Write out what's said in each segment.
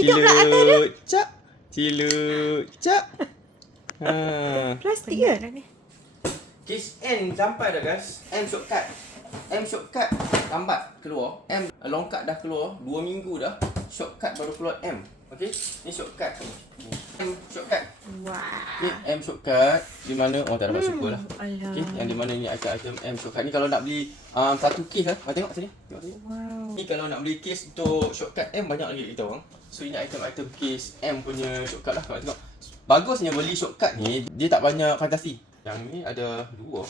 Cilut, cak. Cilut, cak. Plastik ke? Case N sampai dah guys. M shortcut lambat keluar. M long cut dah keluar 2 minggu dah. Shortcut baru keluar M. Okey, ni shortcut. M shortcut. Wah. Ni M shortcut di mana tak dapat super lah. Alah. Okey, yang di mana ni item M shortcut ni kalau nak beli satu case lah. Tengok sini. Tengok sini. Wow. Ni kalau nak beli case untuk shortcut M banyak lagi kita orang. So ini item case M punya shortcut lah. Kalau tengok. Bagusnya beli shortcut ni dia tak banyak fantasi. Yang ni ada 2.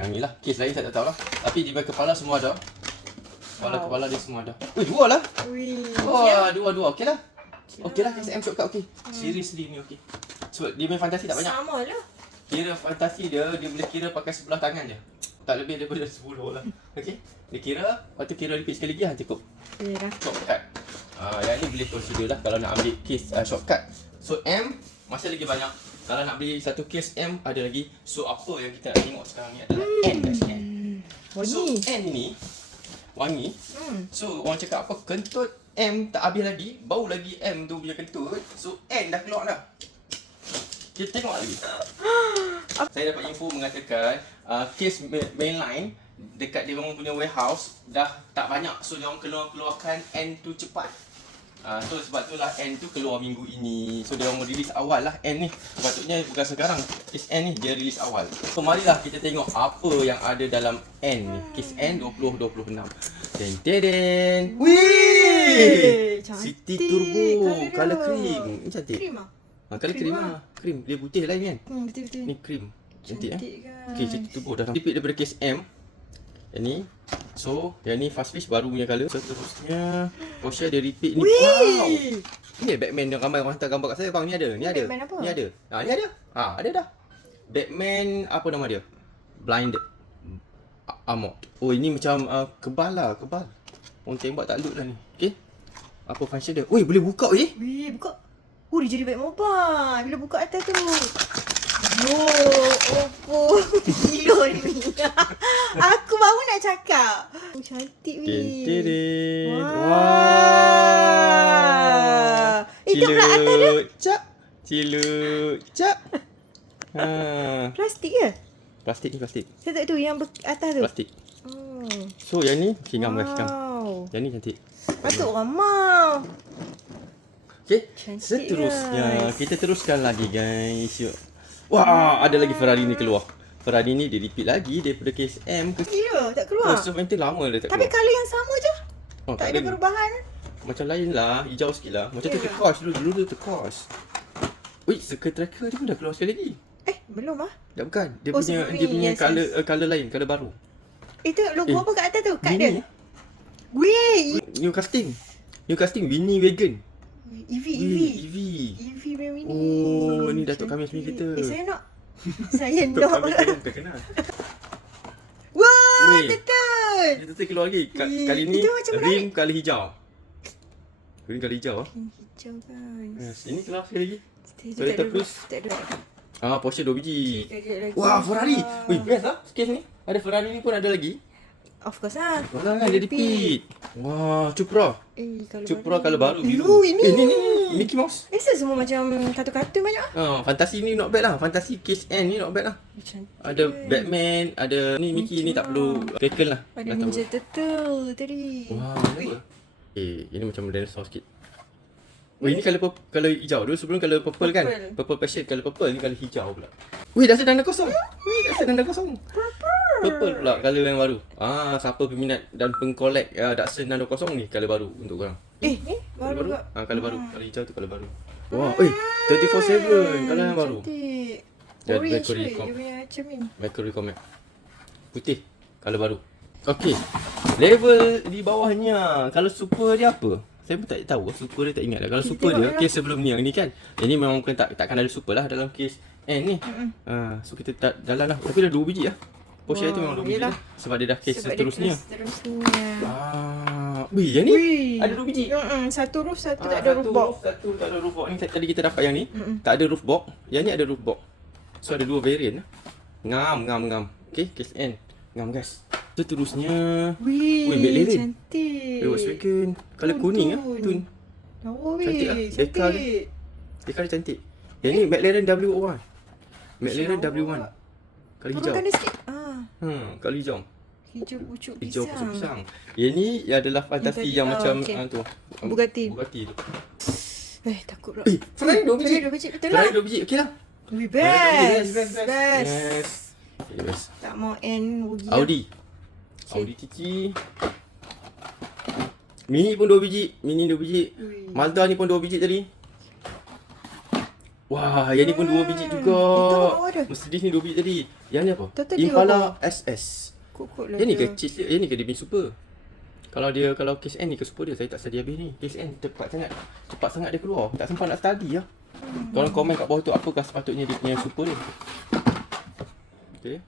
Yang ni lah. Case lain saya tak tahu lah. Tapi di bawah kepala semua ada. Kepala dia semua ada. Weh, 2 lah. Wah, 2. Okey lah. Okey lah, case M shortcut okey. Seriously ni okey. So dia main fantasi tak banyak. Sama lah. Kira fantasi dia boleh kira pakai sebelah tangan je. Tak lebih daripada 10 lah. Okey. Dia kira, lepas tu kira repeat sekali lagi cukup. Yalah. Shortcut. Yang ni boleh consider lah kalau nak ambil case shortcut. So M masih lagi banyak. Kalau nak beli satu case M ada lagi. So apa yang kita nak tengok sekarang ni adalah N guys. N. So N ni wangi. So orang cakap apa, kentut M tak habis lagi, bau lagi M tu punya kentut. So N dah keluar dah. Kita tengok lagi. Saya dapat info mengatakan case mainline dekat dia orang punya warehouse dah tak banyak. So dia orang keluarkan N tu cepat. So sebab itulah N tu keluar minggu ini. So dia orang release awal lah N ni. Sepatutnya bukan sekarang. Case N ni dia release awal. So marilah kita tengok apa yang ada dalam N ni. Case N 2026. Ten. Wih! City Turbo color cream. Ni cantik. Cream ah? Color cream lah. Cream. Dia putih lain kan? Betul-betul. Ni cream. Cantik kan? Okay, City Turbo dah repeat daripada case M. Yang ni. So, yang ni fast fish baru punya colour. Seterusnya Porsche dia repeat ni. Wow. Ni Batman yang ramai orang hantar gambar kat saya bang. Ni ada. Ni ada. Batman apa? Ni ada. Ni ada. Ada dah. Batman apa nama dia? Blind Armor. Oh, ini macam kebal lah, kebal. Orang tembak tak loot lah ni. Okey. Apa function dia? Oi, boleh buka weh. Weh, buka. Oh, dia jadi baik mobile. Bila buka atas tu. Oppo. Gila ni. Aku baru nak cakap. Cantik weh. Tin. Wah. Itu pula atas dia. Cak. Cilut, cak. Plastik ke? Plastik ni plastik. Saya tak tahu yang atas tu. Plastik. Oh. So yang ni ngam guys, ngam. Wow. Yang ni cantik. Patut orang mau. Okey. Cantik Seterusnya guys. kita teruskan lagi guys. Yuk. Wah, ada lagi Ferrari ni keluar. Ferrari ni dia repeat lagi daripada case M ke. Ya, tak keluar. Oh, so nanti lama dia tak Tapi keluar. colour yang sama je. Oh, Tak ada perubahan. Macam lain lah, hijau sikit lah. Macam tu turquoise dulu tu turquoise. Wait, circle tracker dia pun dah keluar sekali lagi. Belum ah. Dah bukan. Dia Oh, punya sebelum dia ni, punya yes, colour yes. colour lain, colour baru. Itu logo apa kat atas tu? Kat Mini. dia. Weh, New casting. New casting Winnie Wagon. EV. EV punya mini. Oh, ni Datuk Kamil sendiri kita. Saya nak. Saya nak. Tak kenal. Wah, Weh. betul. Dia betul keluar lagi. Kali ni Itu macam rim colour hijau. Rim colour hijau ah. Hijau guys. Yes. Ini keluar sekali lagi. Itu Toyota tak ada. Plus. Tak ada. Porsche 2 biji. Tak ada lagi. Wah, Ferrari. Wih, best lah. Case ni. Ada Ferrari ni pun ada lagi. Of course lah. Wah, dia repeat. Wah, Cupra. Kalau Cupra kalau baru biru. Ini. Ni Mickey Mouse. Semua macam kartun-kartun banyak. Fantasi ni not bad lah. Fantasi case N ni not bad lah. Cantik. Ada Batman, ada ni Mickey ni tak perlu vehicle lah. Ada Dah tahu. Ninja Turtle tadi. Wah, apa? Ini macam dinosaur sikit. Weh, ini colour hijau. Dulu sebelum colour purple kan? Purple passion, colour purple. Ni colour hijau pula. Weh, dah sedang dah kosong. Purple pula colour yang baru. Siapa peminat dan pengkolek Datsun 620 ni colour baru untuk korang. Baru juga. Colour baru. Colour hijau tu colour baru. Wah, 34/7 colour yang baru. Cantik. Dan Orange Mercury weh, dia punya cermin. Mercury Comet. Putih, colour baru. Okey. Level di bawahnya. Kalau super dia apa? Saya pun tak tahu. Super dia tak ingat dah. Kalau Kita super dia, tengok case sebelum ni yang ni kan. Ini memang bukan takkan ada super lah dalam case N ni. So kita tak jalan lah. Tapi dah 2 biji lah. Porsche tu memang 2 biji lah. Sebab dia dah case seterusnya. Wih, yang ni ada 2 biji. Satu roof, satu tak ada roof box. Satu tak ada roof box. Ni tadi kita dapat yang ni. Tak ada roof box. Yang ni ada roof box. So ada 2 variant lah. Ngam. Okay, case N. Ngam guys. Seterusnya. Wih, McLaren. cantik. Volkswagen. Colour kuning lah. Tun. Lawa Cantik lah. weh. Dekal Cantik. Dia kali cantik. Yang ni McLaren W1. McLaren W1. Kali hijau. Turunkan dia sikit. Kali hijau. Hijau pucuk Hijau pisang. pucuk pisang. Yang ni adalah fantasi tadi, yang macam okey. tu. Bugatti. Bugatti tu. Takut pula. Ferrari 2 biji. Ferrari 2 biji, betul lah. Ferrari 2 biji. Okey lah. Wih, Best. best. Best. Yes. Okay, best. Tak mau end rugi. Audi. Audi TT. Mini pun 2 biji. Mini 2 biji. Ui. Mazda ni pun 2 biji tadi. Wah, yang ni pun 2 biji juga. Itu apa ada? Mercedes ni 2 biji tadi. Yang ni apa? Tu tadi Impala SS. Kok lah Yang ni dia. kecil, yang ni ke dia punya super. Kalau case N ni ke super dia, saya tak study habis ni. Case N cepat sangat dia keluar. Tak sempat nak study lah. Tolong komen kat bawah tu apakah sepatutnya dia punya super dia. Okay.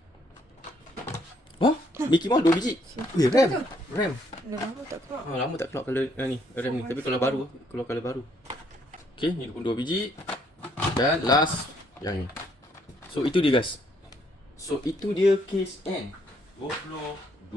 Wah, Mickey Mouse 2 biji. Weh, RAM. RAM. Lama tak keluar. Lama tak keluar color ni, RAM ni. Tapi kalau baru, keluar color baru. Okay, ni pun 2 biji. Dan last yang ni. So itu dia guys. So itu dia case N 2026.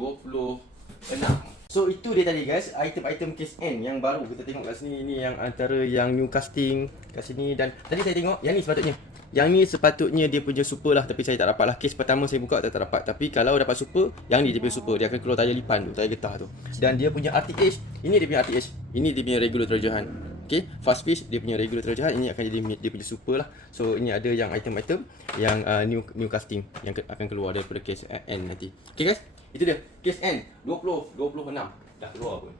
So itu dia tadi guys, item-item case N yang baru kita tengok kat sini. Ini yang antara yang new casting kat sini. Dan tadi saya tengok yang ni sepatutnya. Yang ni sepatutnya dia punya super lah, tapi saya tak dapat lah. Case pertama saya buka tak dapat. Tapi kalau dapat super, yang ni dia punya super. Dia akan keluar tayar lipan tu, tayar getah tu. Dan dia punya RTH, ini dia punya RTH. Ini dia punya regular terojohan. Okay, fast pitch dia punya regular terojohan. Ini akan jadi dia punya super lah. So ini ada yang item-item yang new casting yang akan keluar daripada case N nanti. Okay guys, itu dia case N 2026 dah keluar pun.